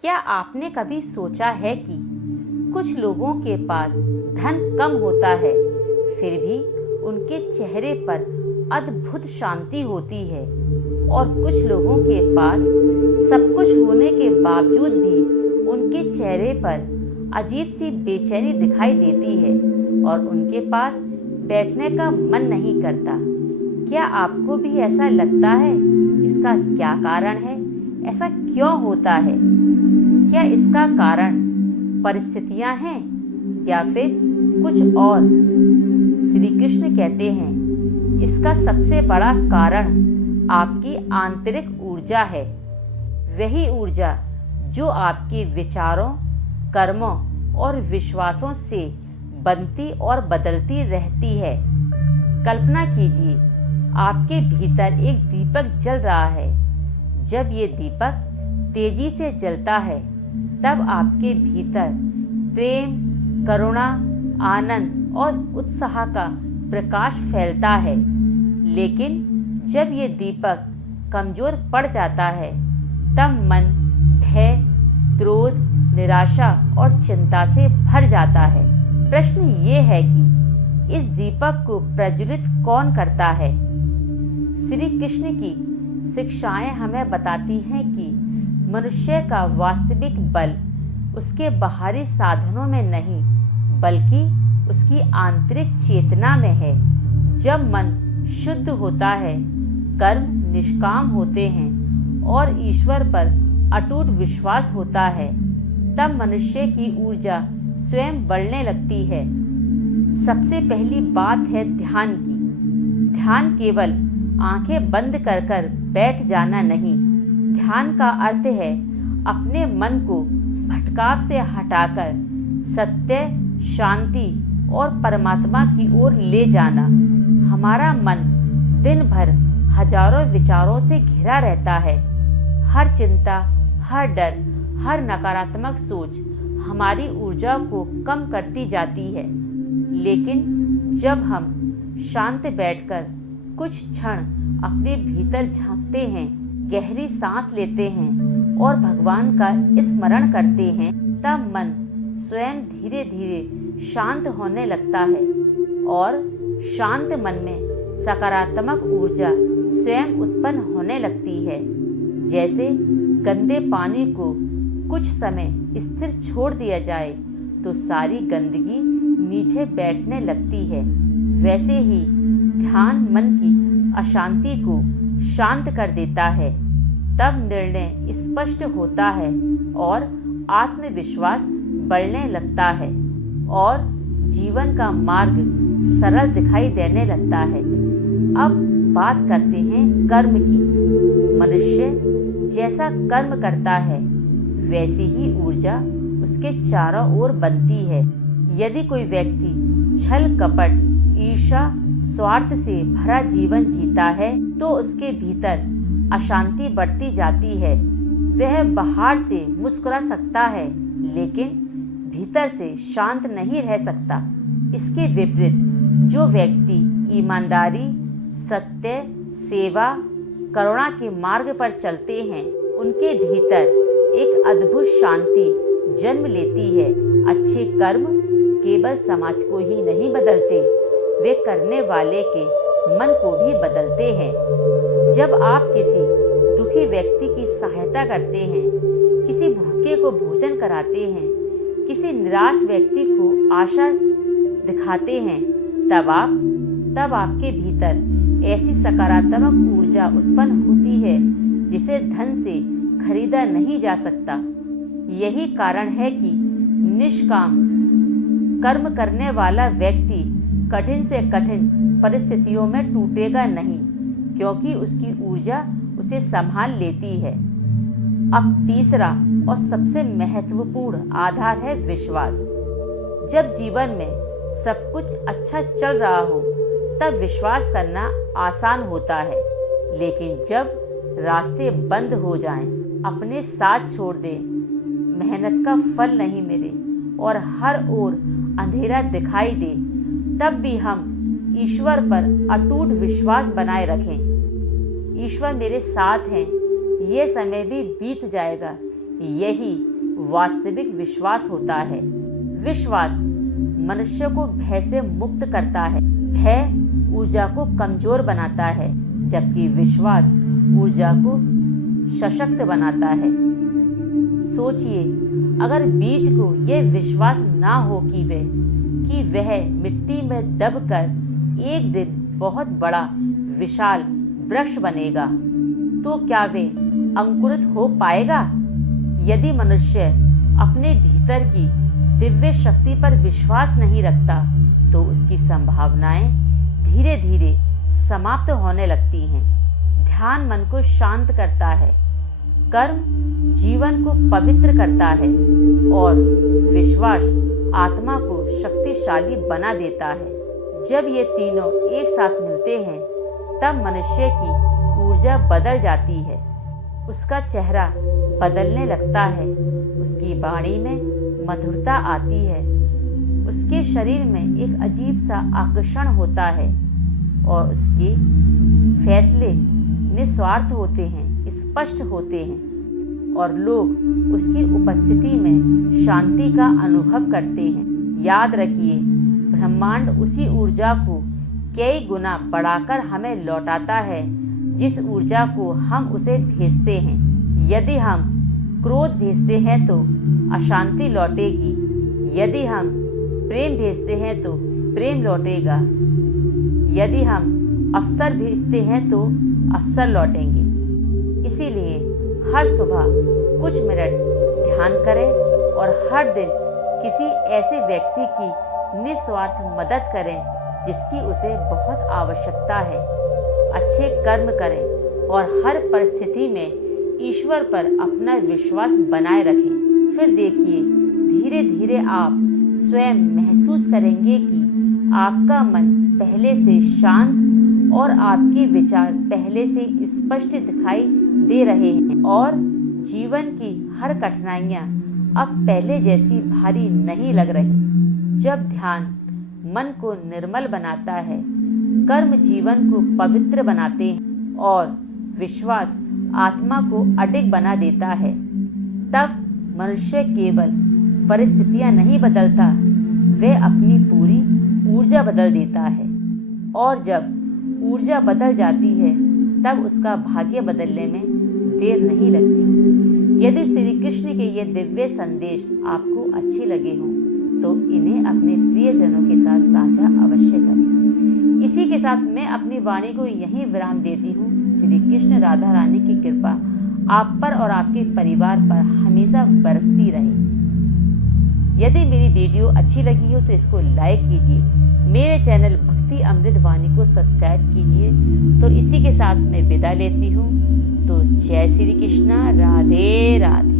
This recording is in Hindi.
क्या आपने कभी सोचा है कि कुछ लोगों के पास धन कम होता है, फिर भी उनके चेहरे पर अद्भुत शांति होती है, और कुछ लोगों के पास सब कुछ होने के बावजूद भी उनके चेहरे पर अजीब सी बेचैनी दिखाई देती है और उनके पास बैठने का मन नहीं करता। क्या आपको भी ऐसा लगता है? इसका क्या कारण है? ऐसा क्यों होता है? क्या इसका कारण परिस्थितियां हैं या फिर कुछ और? श्री कृष्ण कहते हैं, इसका सबसे बड़ा कारण आपकी आंतरिक ऊर्जा है। वही ऊर्जा जो आपके विचारों, कर्मों और विश्वासों से बनती और बदलती रहती है। कल्पना कीजिए, आपके भीतर एक दीपक जल रहा है। जब ये दीपक तेजी से जलता है, तब आपके भीतर प्रेम, करुणा, आनंद और उत्साह का प्रकाश फैलता है। लेकिन जब ये दीपक कमजोर पड़ जाता है, तब मन भय, क्रोध, निराशा और चिंता से भर जाता है। प्रश्न ये है कि इस दीपक को प्रज्वलित कौन करता है? श्री कृष्ण की शिक्षाएं हमें बताती हैं कि मनुष्य का वास्तविक बल उसके बाहरी साधनों में नहीं, बल्कि उसकी आंतरिक चेतना में है। जब मन शुद्ध होता है, कर्म निष्काम होते हैं और ईश्वर पर अटूट विश्वास होता है, तब मनुष्य की ऊर्जा स्वयं बढ़ने लगती है। सबसे पहली बात है ध्यान की। ध्यान केवल आंखें बंद कर कर बैठ जाना नहीं। ध्यान का अर्थ है अपने मन को भटकाव से हटाकर सत्य, शांति और परमात्मा की ओर ले जाना। हमारा मन दिन भर हजारों विचारों से घिरा रहता है। हर चिंता, हर डर, हर नकारात्मक सोच हमारी ऊर्जा को कम करती जाती है। लेकिन जब हम शांत बैठकर कुछ क्षण अपने भीतर झांकते हैं, गहरी सांस लेते हैं और भगवान का स्मरण करते हैं, तब मन स्वयं धीरे धीरे शांत होने लगता है और शांत मन में सकारात्मक ऊर्जा स्वयं उत्पन्न होने लगती है। जैसे गंदे पानी को कुछ समय स्थिर छोड़ दिया जाए तो सारी गंदगी नीचे बैठने लगती है, वैसे ही ध्यान मन की अशांति को शांत कर देता है। तब निर्णय स्पष्ट होता है और आत्मविश्वास बढ़ने लगता है और जीवन का मार्ग सरल दिखाई देने लगता है। अब बात करते हैं कर्म की। मनुष्य जैसा कर्म करता है, वैसी ही ऊर्जा उसके चारों ओर बनती है। यदि कोई व्यक्ति छल, कपट, ईर्ष्या, स्वार्थ से भरा जीवन जीता है, तो उसके भीतर अशांति बढ़ती जाती है। वह बाहर से मुस्कुरा सकता है, लेकिन भीतर से शांत नहीं रह सकता। इसके विपरीत जो व्यक्ति ईमानदारी, सत्य, सेवा, करुणा के मार्ग पर चलते हैं, उनके भीतर एक अद्भुत शांति जन्म लेती है। अच्छे कर्म केवल समाज को ही नहीं बदलते, वे करने वाले के मन को भी बदलते हैं। जब आप किसी दुखी व्यक्ति की सहायता करते हैं, किसी भूखे को भोजन कराते हैं, किसी निराश व्यक्ति को आशा दिखाते हैं, तब आपके भीतर ऐसी सकारात्मक ऊर्जा उत्पन्न होती है जिसे धन से खरीदा नहीं जा सकता। यही कारण है कि निष्काम कर्म करने वाला व्यक्ति कठिन से कठिन परिस्थितियों में टूटेगा नहीं, क्योंकि उसकी ऊर्जा उसे संभाल लेती है। अब तीसरा और सबसे महत्वपूर्ण आधार है विश्वास। जब जीवन में सब कुछ अच्छा चल रहा हो, तब विश्वास करना आसान होता है। लेकिन जब रास्ते बंद हो जाएं, अपने साथ छोड़ दें, मेहनत का फल नहीं मिले और हर ओर अंधेरा दिखाई दे, तब भी हम ईश्वर पर अटूट विश्वास बनाए रखें। ईश्वर मेरे साथ हैं, ये समय भी बीत जाएगा, यही वास्तविक विश्वास होता है। विश्वास मनुष्य को भय से मुक्त करता है। भय ऊर्जा को कमजोर बनाता है, जबकि विश्वास ऊर्जा को सशक्त बनाता है। सोचिए, अगर बीज को यह विश्वास ना हो कि वह मिट्टी में दबकर एक दिन बहुत बड़ा विशाल वृक्ष बनेगा, तो क्या वे अंकुरित हो पाएगा? यदि मनुष्य अपने भीतर की दिव्य शक्ति पर विश्वास नहीं रखता, तो उसकी संभावनाएं धीरे धीरे समाप्त होने लगती हैं। ध्यान मन को शांत करता है, कर्म जीवन को पवित्र करता है और विश्वास आत्मा को शक्तिशाली बना देता है। जब ये तीनों एक साथ मिलते हैं, तब मनुष्य की ऊर्जा बदल जाती है। उसका चेहरा बदलने लगता है, उसकी वाणी में मधुरता आती है, उसके शरीर में एक अजीब सा आकर्षण होता है और उसके फैसले निस्वार्थ होते हैं, स्पष्ट होते हैं और लोग उसकी उपस्थिति में शांति का अनुभव करते हैं। याद रखिए, ब्रह्मांड उसी ऊर्जा को कई गुना बढ़ाकर हमें लौटाता है जिस ऊर्जा को हम उसे भेजते हैं। यदि हम क्रोध भेजते हैं तो अशांति लौटेगी, यदि हम प्रेम भेजते हैं तो प्रेम लौटेगा, यदि हम अवसर भेजते हैं तो अवसर लौटेंगे। इसीलिए हर सुबह कुछ मिनट ध्यान करें और हर दिन किसी ऐसे व्यक्ति की निस्वार्थ मदद करें जिसकी उसे बहुत आवश्यकता है। अच्छे कर्म करें और हर परिस्थिति में ईश्वर पर अपना विश्वास बनाए रखें। फिर देखिए, धीरे धीरे आप स्वयं महसूस करेंगे कि आपका मन पहले से शांत और आपके विचार पहले से स्पष्ट दिखाई दे रहे हैं और जीवन की हर कठिनाइयाँ अब पहले जैसी भारी नहीं लग रही। जब ध्यान मन को निर्मल बनाता है, कर्म जीवन को पवित्र बनाते हैं और विश्वास आत्मा को अडिग बना देता है, तब मनुष्य केवल परिस्थितियां नहीं बदलता, वह अपनी पूरी ऊर्जा बदल देता है। और जब ऊर्जा बदल जाती है, तब उसका भाग्य बदलने में देर नहीं लगती। यदि श्री कृष्ण के ये दिव्य संदेश आपको अच्छे लगे हों, तो इन्हें अपने प्रियजनों के साथ साझा अवश्य करें। इसी के साथ मैं अपनी वाणी को यहीं विराम देती हूँ। श्री कृष्ण राधा रानी की कृपा आप पर और आपके परिवार पर हमेशा बरसती रहे। यदि मेरी वीडियो अच्छी लगी हो तो इसको लाइक कीजिए, मेरे चैनल भक्ति अमृत वाणी को सब्सक्राइब कीजिए। तो इसी के साथ मैं विदा लेती हूँ। तो जय श्री कृष्णा, राधे राधे।